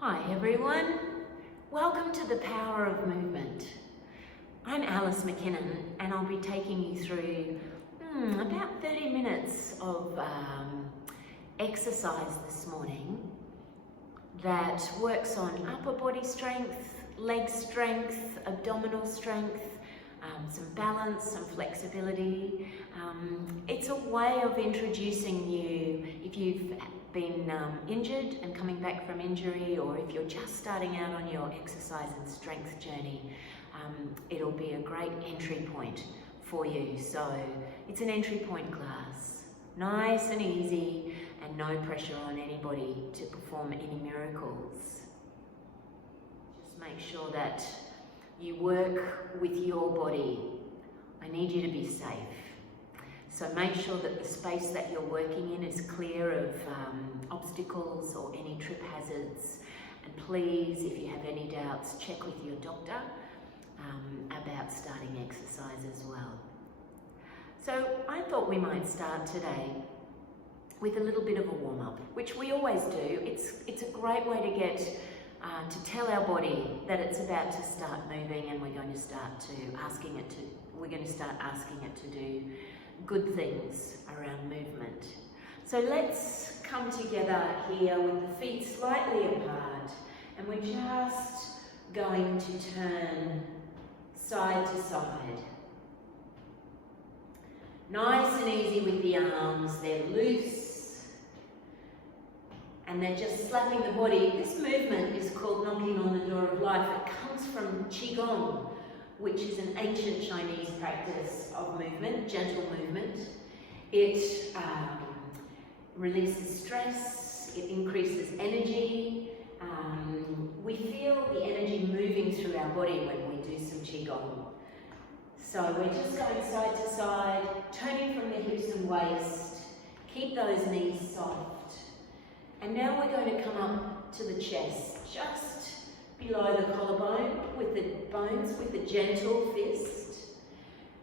Hi everyone, welcome to the Power of Movement. I'm Alice MacKinnon and I'll be taking you through about 30 minutes of exercise this morning that works on upper body strength, leg strength, abdominal strength, some balance, some flexibility. It's a way of introducing you, if you've been injured and coming back from injury, or if you're just starting out on your exercise and strength journey, it'll be a great entry point for you. So it's an entry point class, nice and easy and no pressure on anybody to perform any miracles. Just make sure that you work with your body. I need you to be safe. So make sure that the space that you're working in is clear of obstacles or any trip hazards. And please, if you have any doubts, check with your doctor about starting exercise as well. So I thought we might start today with a little bit of a warm-up, which we always do. It's a great way to get to tell our body that it's about to start moving, and we're going to start asking it to do good things around movement. So let's come together here with the feet slightly apart, and we're just going to turn side to side. Nice and easy with the arms, they're loose. And they're just slapping the body. This movement is called knocking on the door of life. It comes from Qigong, which is an ancient Chinese practice of movement, gentle movement. It releases stress, it increases energy. We feel the energy moving through our body when we do some Qigong. So we're just going side to side, turning from the hips and waist. Keep those knees soft. And now we're going to come up to the chest, just below the collarbone with the bones, with a gentle fist.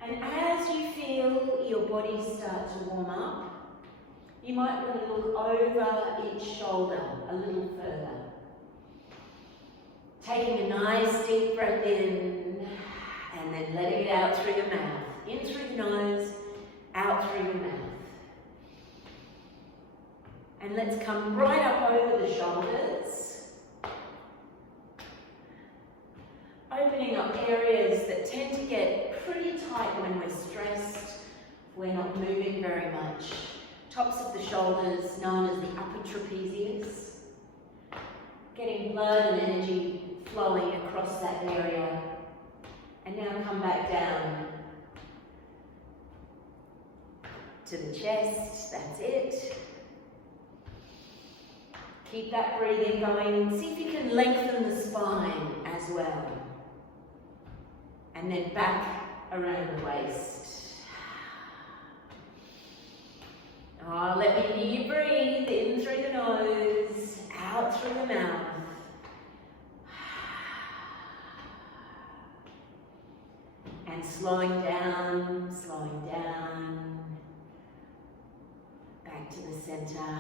And as you feel your body start to warm up, you might want to look over each shoulder a little further. Taking a nice deep breath in, and then letting it out through the mouth. In through the nose, out through the mouth. And let's come right up over the shoulders. Opening up areas that tend to get pretty tight when we're stressed, we're not moving very much. Tops of the shoulders, known as the upper trapezius. Getting blood and energy flowing across that area. And now come back down to the chest, that's it. Keep that breathing going. See if you can lengthen the spine as well. And then back around the waist. Oh, let me hear you breathe. In through the nose, out through the mouth. And slowing down, back to the center.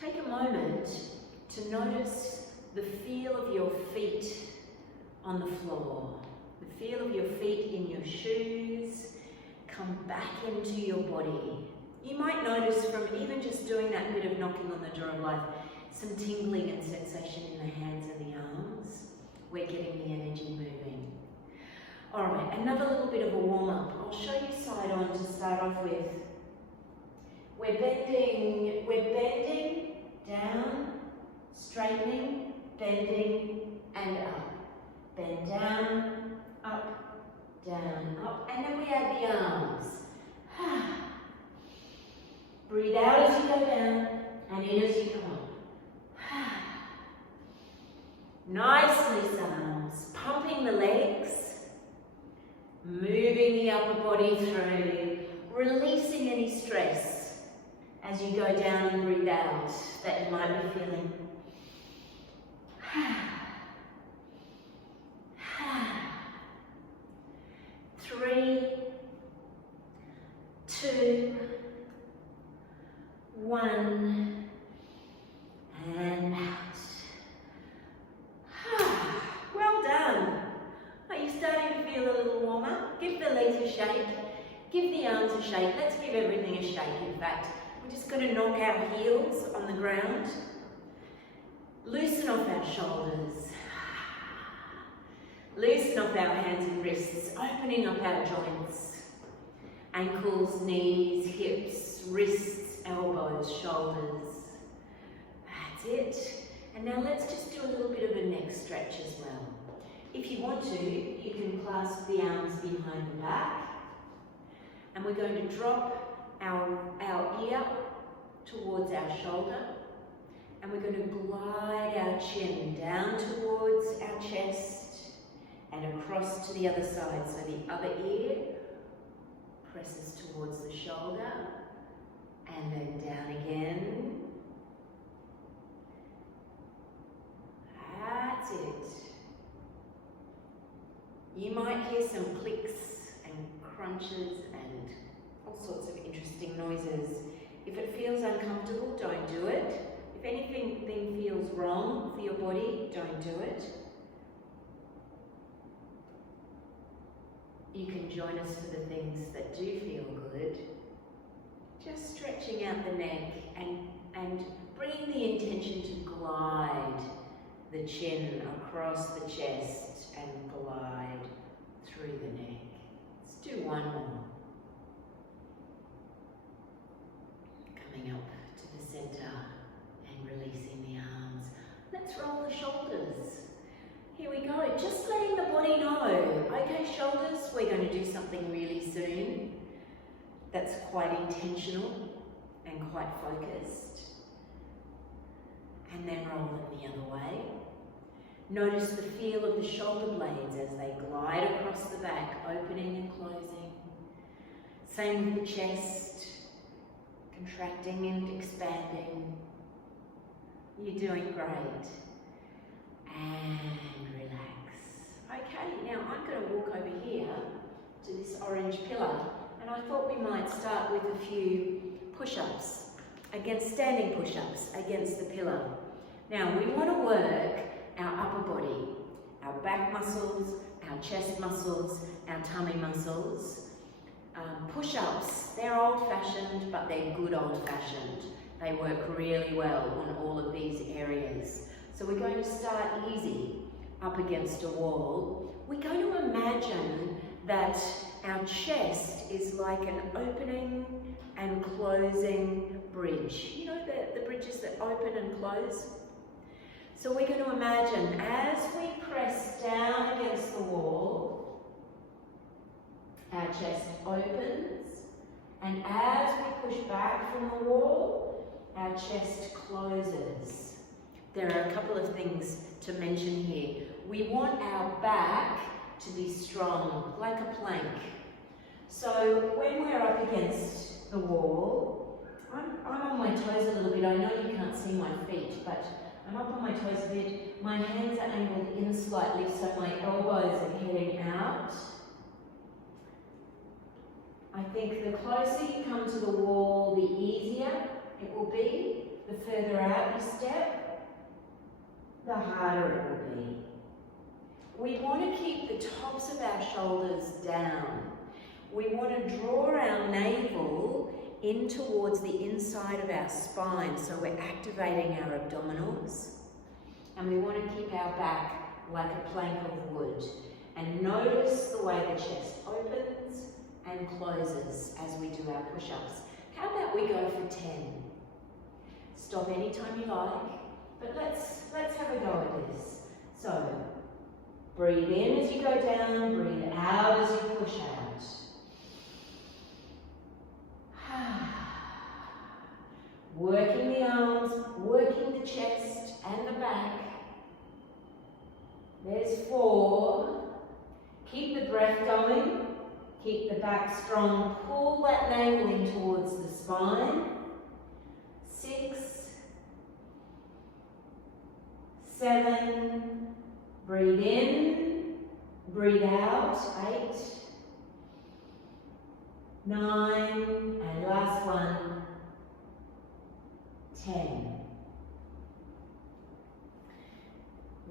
Take a moment to notice the feel of your feet on the floor, the feel of your feet in your shoes. Come back into your body. You might notice from even just doing that bit of knocking on the door of life, some tingling and sensation in the hands and the arms. We're getting the energy moving. All right, another little bit of a warm-up. I'll show you side on to start off with. We're bending down, straightening, bending, and up. Bend down, up, and then we add the arms. Breathe out as you go down, and in as you come up. Nice loose arms, pumping the legs, moving the upper body through, releasing any stress as you go down and breathe out that you might be feeling. 3, 2, 1, And out. Well done. Are you starting to feel a little warmer? Give the legs a shake. Give the arms a shake. Let's give everything a shake, in fact. We're just going to knock our heels on the ground. Loosen off our shoulders. Loosen off our hands and wrists, opening up our joints. Ankles, knees, hips, wrists, elbows, shoulders. That's it. And now let's just do a little bit of a neck stretch as well. If you want to, you can clasp the arms behind the back. And we're going to drop our ear towards our shoulder. And we're going to glide our chin down towards our chest and across to the other side. So the other ear presses towards the shoulder and then down again. That's it. You might hear some clicks and crunches and all sorts of interesting noises. If it feels uncomfortable, don't do it. If anything feels wrong for your body, don't do it. You can join us for the things that do feel good. Just stretching out the neck and bringing the intention to glide the chin across the chest and glide through the neck. Let's do one more. Coming up to the center and releasing the arms. Let's roll the shoulders. Here we go, just letting the body know. Okay, shoulders, we're going to do something really soon that's quite intentional and quite focused. And then roll them the other way. Notice the feel of the shoulder blades as they glide across the back, opening and closing. Same with the chest, contracting and expanding. You're doing great. And relax. Okay, now I'm going to walk over here to this orange pillar, and I thought we might start with a few push-ups, standing push-ups against the pillar. Now we want to work our upper body, our back muscles, our chest muscles, our tummy muscles. Push-ups, they're old-fashioned, but they're good old-fashioned. They work really well on all of these areas. So we're going to start easy, up against a wall. We're going to imagine that our chest is like an opening and closing bridge. You know the bridges that open and close? So we're going to imagine as we press down against the wall, our chest opens, and as we push back from the wall, our chest closes. There are a couple of things to mention here. We want our back to be strong, like a plank. So when we're up against the wall, I'm on my toes a little bit. I know you can't see my feet, but I'm up on my toes a bit. My hands are angled in slightly, so my elbows are heading out. I think the closer you come to the wall, the easier it will be. The further out you step, the harder it will be. We want to keep the tops of our shoulders down. We want to draw our navel in towards the inside of our spine, so we're activating our abdominals. And we want to keep our back like a plank of wood. And notice the way the chest opens and closes as we do our push-ups. How about we go for 10? Stop anytime you like, but let's have a go at this. So, breathe in as you go down, breathe out as you push out. Working the arms, working the chest and the back. There's 4. Keep the breath going. Keep the back strong. Pull that navel in towards the spine. 6, 7, breathe in, breathe out, 8, 9, and last one, 10.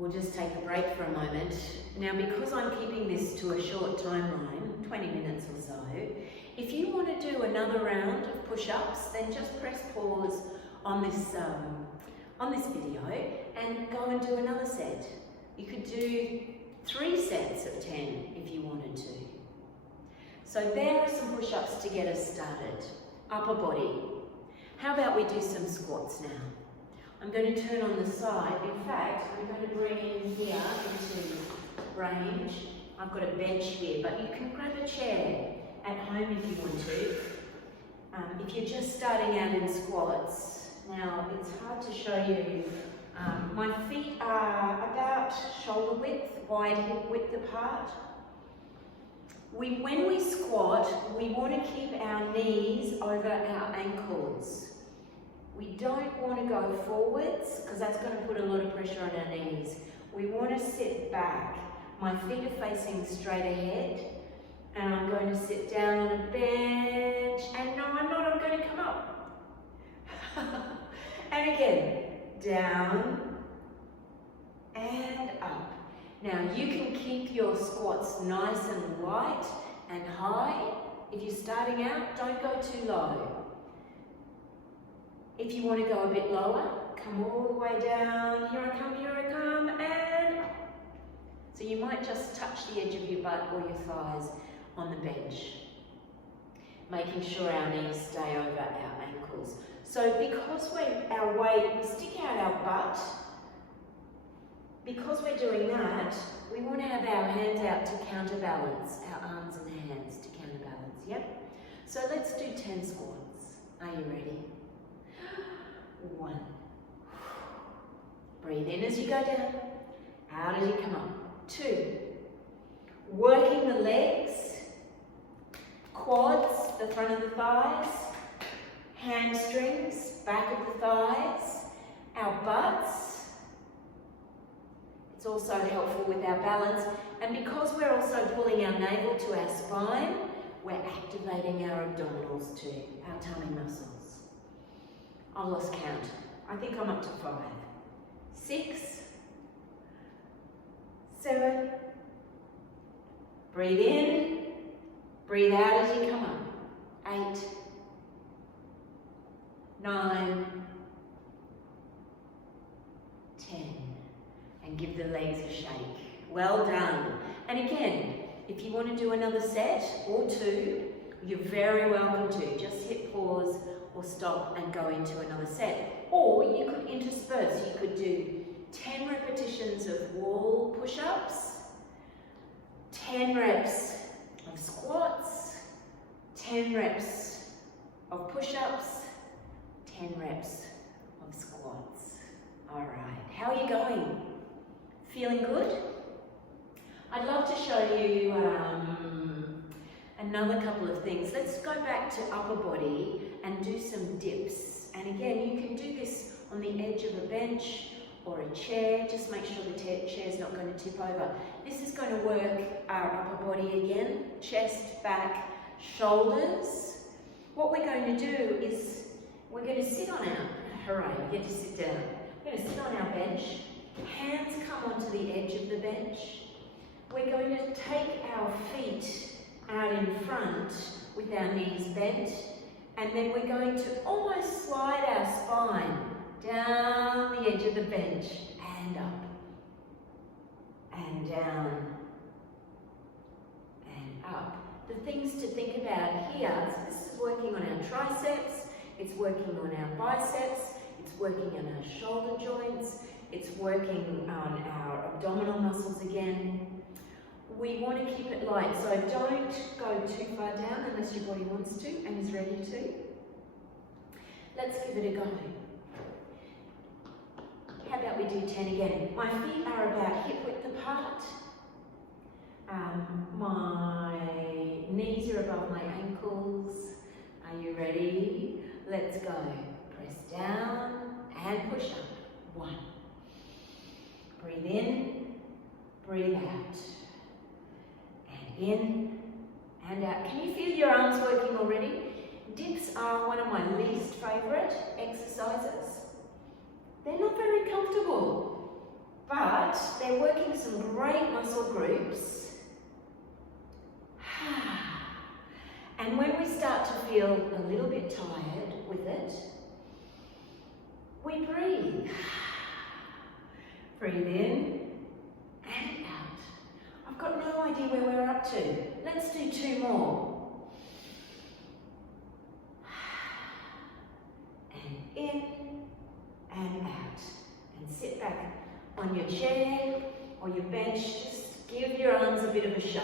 we'll just take a break for a moment. Now, because I'm keeping this to a short timeline, 20 minutes or so, if you want to do another round of push-ups, then just press pause on this video and go and do another set. You could do 3 sets of 10 if you wanted to. So there are some push-ups to get us started. Upper body. How about we do some squats now? I'm going to turn on the side. In fact, I'm going to bring in here into range. I've got a bench here, but you can grab a chair at home if you want to. If you're just starting out in squats, now it's hard to show you. My feet are about shoulder width, wide hip width apart. When we squat, we want to keep our knees over our ankles. We don't want to go forwards because that's going to put a lot of pressure on our knees. We want to sit back. My feet are facing straight ahead, and I'm going to sit down on a bench, and no, I'm not, I'm going to come up. And again, down and up. Now you can keep your squats nice and light and high. If you're starting out, don't go too low. If you want to go a bit lower, come all the way down. Here I come, and up. So you might just touch the edge of your butt or your thighs on the bench, making sure our knees stay over our ankles. So because we stick out our butt, because we're doing that, we want to have our hands out to counterbalance, our arms and hands to counterbalance, yep? So let's do 10 squats. Are you ready? 1. Breathe in as you go down, out as you come up. 2. Working the legs, quads, the front of the thighs, hamstrings, back of the thighs, our butts. It's also helpful with our balance, and because we're also pulling our navel to our spine, we're activating our abdominals too, our tummy muscles. I've lost count. I think I'm up to 5. 6, 7. Breathe in, breathe out as you come up. 8, 9, 10. And give the legs a shake. Well done. And again, if you want to do another set or 2, you're very welcome to. Just hit pause or stop and go into another set. Or you could intersperse. You could do 10 repetitions of wall push-ups, 10 reps of squats, 10 reps of push-ups, 10 reps of squats. All right, how are you going? Feeling good? I'd love to show you another couple of things. Let's go back to upper body and do some dips. And again, you can do this on the edge of a bench or a chair. Just make sure the chair's not going to tip over. This is going to work our upper body again. Chest, back, shoulders. What we're going to do is we're going to sit on our, hooray, we get to sit down. We're going to sit on our bench. Hands come onto the edge of the bench. We're going to take our feet out in front with our knees bent, and then we're going to almost slide our spine down the edge of the bench and up and down and up. The things to think about here, so this is working on our triceps, it's working on our biceps, it's working on our shoulder joints, it's working on our abdominal muscles again. We want to keep it light, so don't go too far down unless your body wants to and is ready to. Let's give it a go. How about we do 10 again? My feet are about hip width apart. My knees are above my ankles. Are you ready? Let's go. Press down and push up. 1. Breathe in, breathe out. And in and out. Can you feel your arms working already? Dips are one of my least favourite exercises. They're not very comfortable, But they're working some great muscle groups. And when we start to feel a little bit tired with it, we breathe. Breathe in and out. I've got no idea where we're up to. Let's do 2 more. And in and out. And sit back on your chair or your bench. Just give your arms a bit of a shake.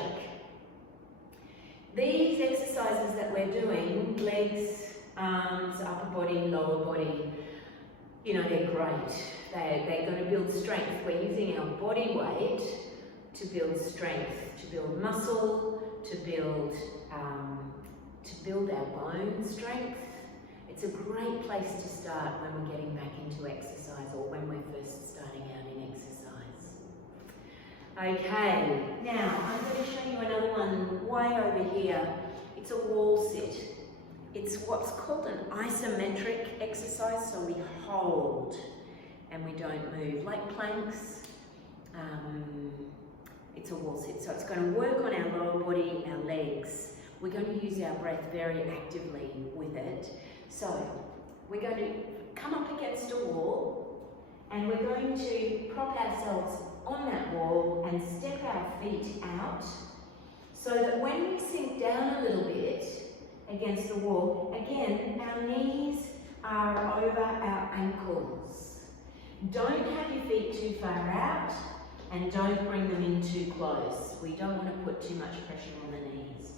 These exercises that we're doing, legs, arms, upper body, lower body, you know, they're great. They're going to build strength. We're using our body weight to build strength, to build muscle, to build our bone strength. It's a great place to start when we're getting back into exercise or when we're first starting out in exercise. Okay, now I'm going to show you another one way over here. It's a wall sit. It's what's called an isometric exercise, so we hold and we don't move, like planks. It's a wall sit, so it's going to work on our lower body, our legs. We're going to use our breath very actively with it. So we're going to come up against a wall and we're going to prop ourselves on that wall and step our feet out so that when we sink down a little bit against the wall, again, our knees are over our ankles. Don't have your feet too far out and don't bring them in too close. We don't want to put too much pressure on the knees.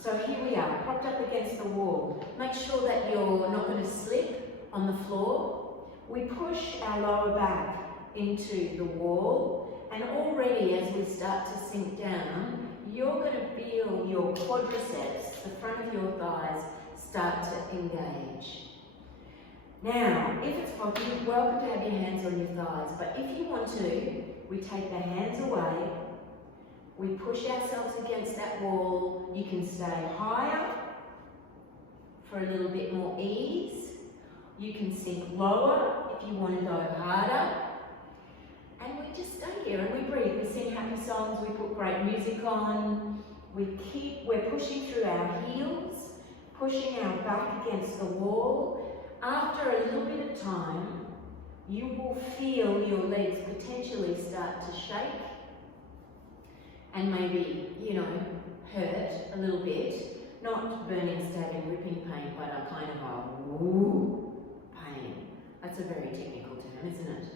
So here we are, propped up against the wall. Make sure that you're not going to slip on the floor. We push our lower back into the wall, and already as we start to sink down, you're going to feel your quadriceps, the front of your thighs, start to engage. Now, if it's possible, you're welcome to have your hands on your thighs, but if you want to, we take the hands away, we push ourselves against that wall. You can stay higher for a little bit more ease. You can sink lower if you want to go harder. And we just stay here and we breathe. We sing happy songs, we put great music on. We're pushing through our heels, pushing our back against the wall. After a little bit of time, you will feel your legs potentially start to shake and maybe, you know, hurt a little bit. Not burning, stabbing, ripping pain, but a kind of a woo pain. That's a very technical term, isn't it?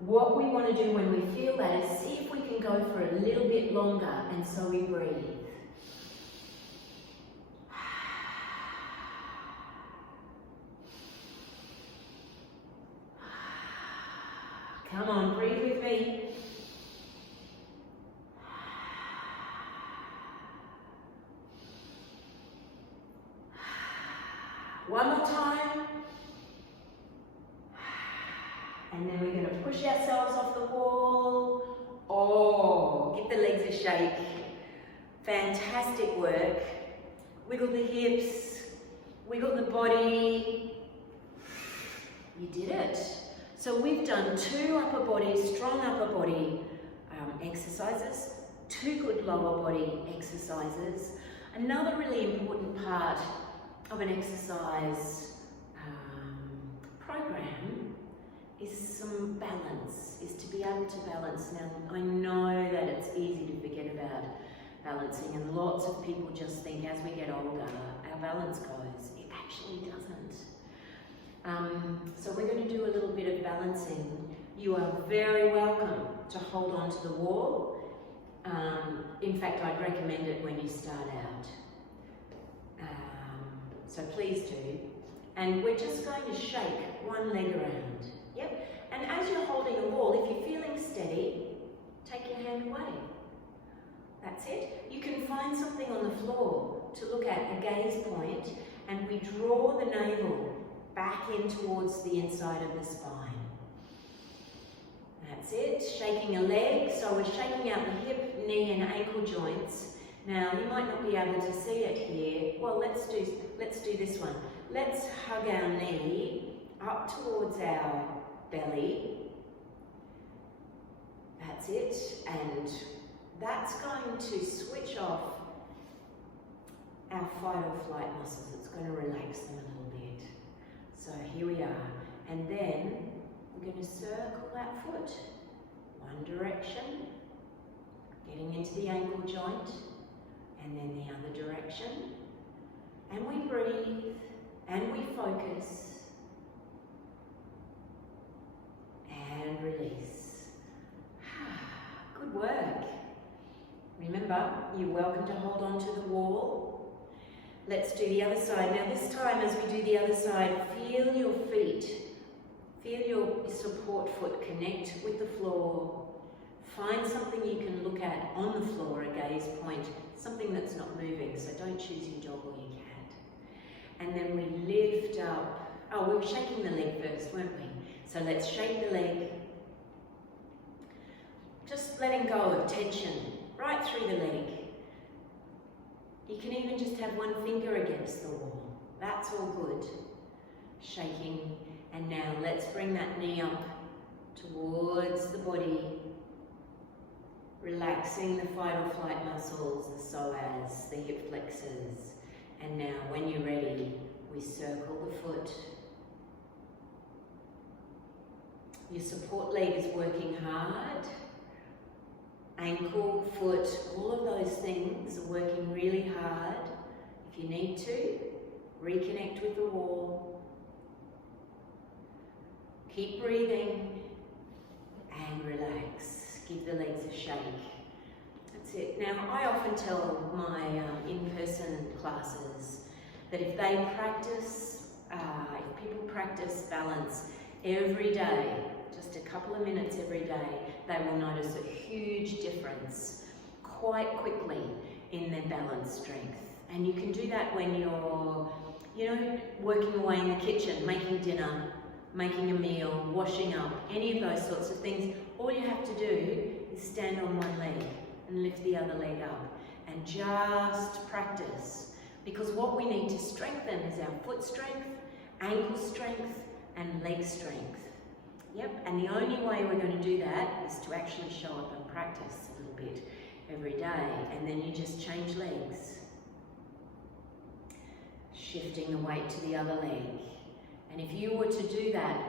What we want to do when we feel that is see if we can go for a little bit longer, and so we breathe. Come on, breathe with me. One more time. And then we're going to push ourselves off the wall. Oh, give the legs a shake. Fantastic work. Wiggle the hips, wiggle the body. You did it. So we've done 2 upper body, strong upper body exercises, 2 good lower body exercises. Another really important part of an exercise program is some balance, is to be able to balance. Now, I know that it's easy to forget about balancing, and lots of people just think as we get older, our balance goes. It actually doesn't. So we're going to do a little bit of balancing. You are very welcome to hold on to the wall. In fact, I'd recommend it when you start out. So please do. And we're just going to shake one leg around. Yep. And as you're holding the wall, if you're feeling steady, take your hand away. That's it. You can find something on the floor to look at, a gaze point, and we draw the navel back in towards the inside of the spine. That's it. Shaking a leg. So we're shaking out the hip, knee and ankle joints. Now, you might not be able to see it here. Well, let's do this one. Let's hug our knee up towards our belly. That's it. And that's going to switch off our fight or flight muscles. It's going to relax them a little bit. So here we are. And then we're going to circle that foot. One direction, getting into the ankle joint, and then the other direction. And we breathe, and we focus, and release. Good work. Remember, you're welcome to hold on to the wall. Let's do the other side. Now this time, as we do the other side, feel your feet. Feel your support foot connect with the floor. Find something you can look at on the floor, a gaze point, something that's not moving, so don't choose your dog or your cat. And then we lift up. Oh, we were shaking the leg first, weren't we? So let's shake the leg. Just letting go of tension right through the leg. You can even just have one finger against the wall. That's all good. Shaking. And now let's bring that knee up towards the body. Relaxing the fight or flight muscles, the psoas, the hip flexors. And now when you're ready, we circle the foot. Your support leg is working hard. Ankle, foot, all of those things are working really hard. If you need to, reconnect with the wall. Keep breathing and relax. Give the legs a shake. That's it. Now, I often tell my in-person classes that if they practice, if people practice balance every day, just a couple of minutes every day, they will notice a huge difference quite quickly in their balance strength. And you can do that when you're, working away in the kitchen, making dinner, making a meal, washing up, any of those sorts of things. All you have to do is stand on one leg and lift the other leg up and just practice. Because what we need to strengthen is our foot strength, ankle strength, and leg strength. Yep, and the only way we're going to do that is to actually show up and practice a little bit every day, and then you just change legs. Shifting the weight to the other leg. And if you were to do that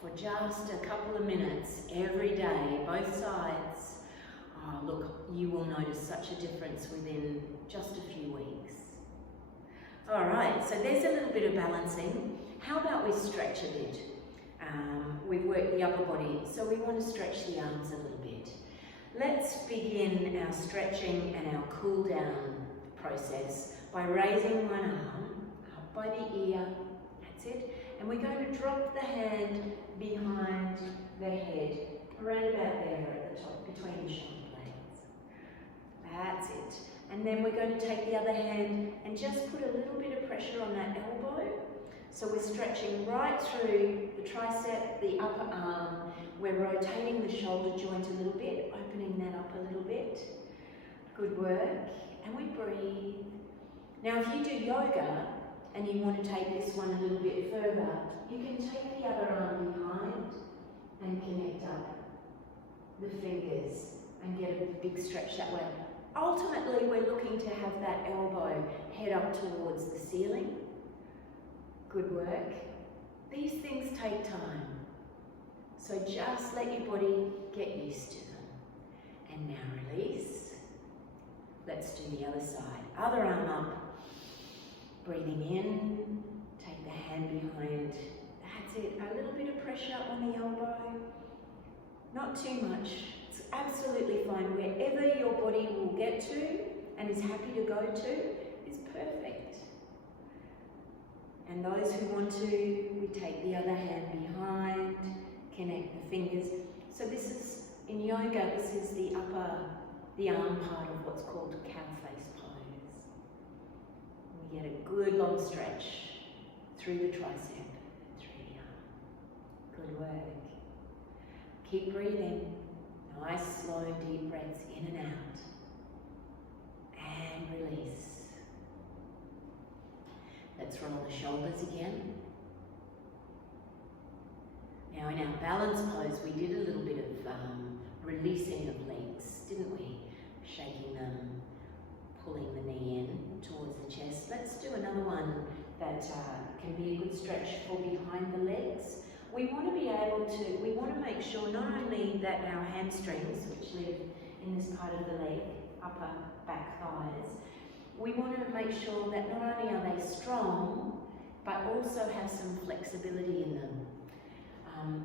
for just a couple of minutes every day, both sides, oh look, you will notice such a difference within just a few weeks. All right, so there's a little bit of balancing. How about we stretch a bit? We've worked the upper body, so we want to stretch the arms a little bit. Let's begin our stretching and our cool down process by raising one arm up by the ear. That's it. And we're going to drop the hand behind the head, around about there at the top, between the shoulder blades. That's it. And then we're going to take the other hand and just put a little bit of pressure on that elbow. So we're stretching right through the tricep, the upper arm. We're rotating the shoulder joint a little bit, opening that up a little bit. Good work. And we breathe. Now, if you do yoga and you want to take this one a little bit further, you can take the other arm behind and connect up the fingers and get a big stretch that way. Ultimately, we're looking to have that elbow head up towards the ceiling. Good work. These things take time. So just let your body get used to them. And now release. Let's do the other side. Other arm up. Breathing in. Take the hand behind. That's it. A little bit of pressure on the elbow. Not too much. It's absolutely fine. Wherever your body will get to and is happy to go to is perfect. And those who want to, we take the other hand behind, connect the fingers. So this is, in yoga, this is the arm part of what's called cow face pose. We get a good long stretch through the tricep, through the arm. Good work. Keep breathing. Nice, slow, deep breaths in and out. And release. Let's roll the shoulders again. Now in our balance pose, we did a little bit of releasing of legs, didn't we? Shaking them, pulling the knee in towards the chest. Let's do another one that can be a good stretch for behind the legs. We want to make sure not only that our hamstrings, which live in this part of the leg, upper back thighs, we want to make sure that not only are they strong, but also have some flexibility in them.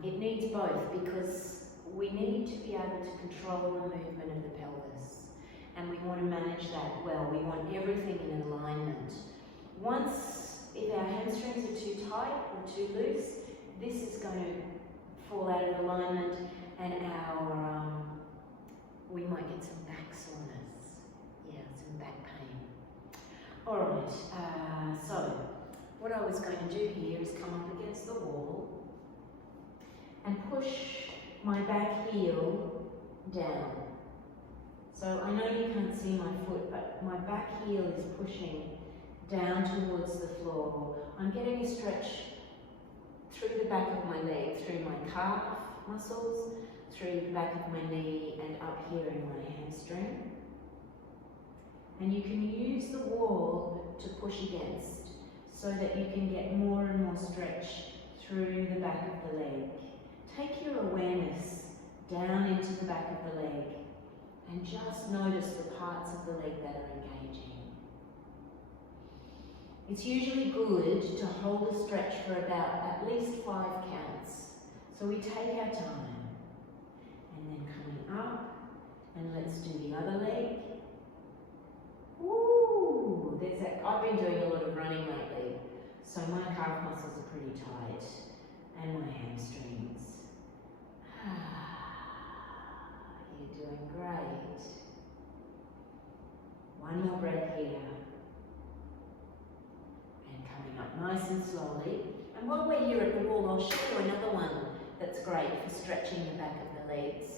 It needs both, because we need to be able to control the movement of the pelvis, and we want to manage that well. We want everything in alignment. If our hamstrings are too tight or too loose, this is going to fall out of alignment, and we might get some back soreness. Yeah, some back pain. All right, so what I was going to do here is come up against the wall and push my back heel down. So I know you can't see my foot, but my back heel is pushing down towards the floor. I'm getting a stretch through the back of my leg, through my calf muscles, through the back of my knee, and up here in my hamstring. And you can use the wall to push against so that you can get more and more stretch through the back of the leg. Take your awareness down into the back of the leg and just notice the parts of the leg that are engaging. It's usually good to hold a stretch for about at least 5 counts. So we take our time. And then coming up, and let's do the other leg. Ooh, there's that. I've been doing a lot of running lately, so my calf muscles are pretty tight, and my hamstrings. You're doing great. One more breath here. And coming up nice and slowly. And while we're here at the wall, I'll show you another one that's great for stretching the back of the legs.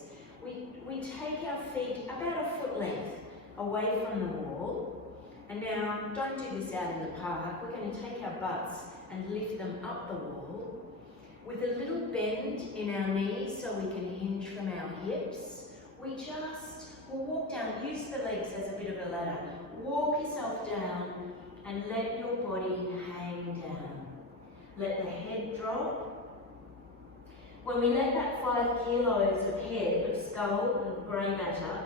We take our feet about a foot length away from the wall. And now, don't do this out in the park. We're going to take our butts and lift them up the wall with a little bend in our knees so we can hinge from our hips. We'll walk down, use the legs as a bit of a ladder. Walk yourself down and let your body hang down. Let the head drop. When we let that 5 kilos of head, of skull and grey matter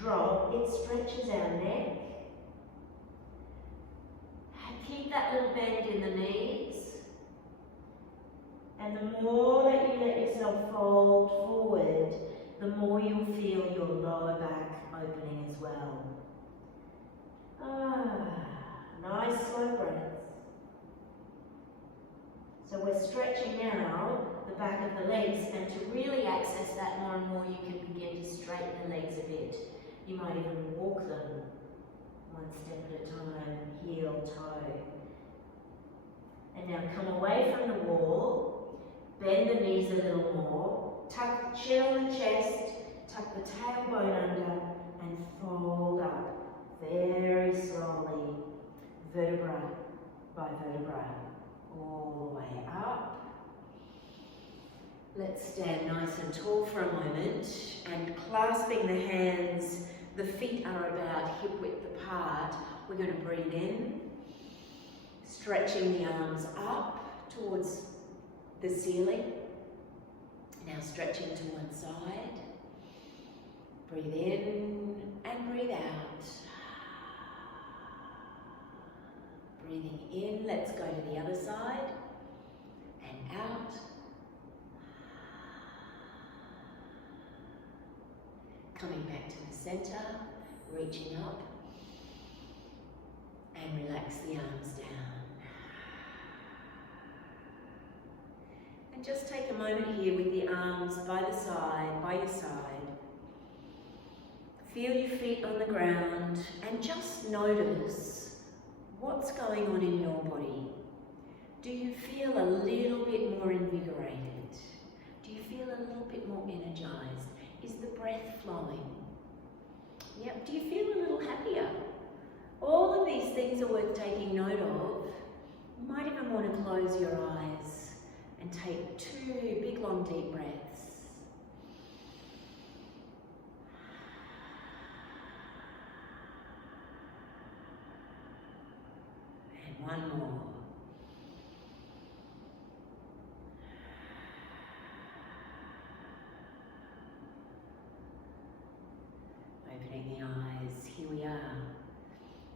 drop, it stretches our neck. Keep that little bend in the knees. And the more that you let yourself fold forward, the more you'll feel your lower back opening as well. Nice slow breaths. So we're stretching now the back of the legs, and to really access that more and more, you can begin to straighten the legs a bit. You might even walk them one step at a time, heel, toe. And now come away from the wall, bend the knees a little more, tuck the chin on the chest, tuck the tailbone under, and fold up very slowly, vertebra by vertebra, all the way up. Let's stand nice and tall for a moment, and clasping the hands, the feet are about hip width apart. We're going to breathe in, stretching the arms up towards the ceiling. Now stretching to one side. Breathe in and breathe out. Breathing in, let's go to the other side. And out. Coming back to the center, reaching up. And relax the arms down. And just take a moment here with the arms by your side. Feel your feet on the ground and just notice what's going on in your body. Do you feel a little bit more invigorated? Do you feel a little bit more energized? Is the breath flowing? Yep. Do you feel a little happier? All of these things are worth taking note of. You might even want to close your eyes And take 2 big long deep breaths. And one more. Opening the eyes, here we are.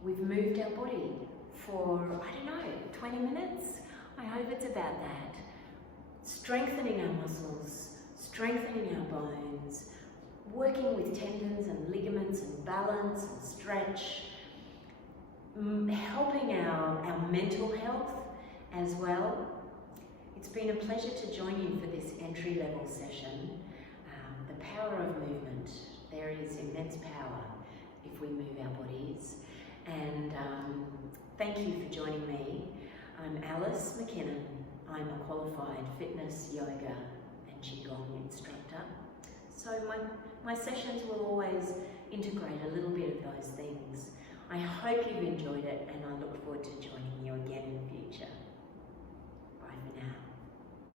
We've moved our body for, I don't know, 20 minutes? I hope it's about that. Strengthening our muscles, strengthening our bones, working with tendons and ligaments and balance and stretch, helping our mental health as well. It's been a pleasure to join you for this entry-level session. The power of movement. There is immense power if we move our bodies. And thank you for joining me. I'm Alice MacKinnon. I'm a qualified fitness, yoga and qigong instructor. So my sessions will always integrate a little bit of those things. I hope you've enjoyed it, and I look forward to joining you again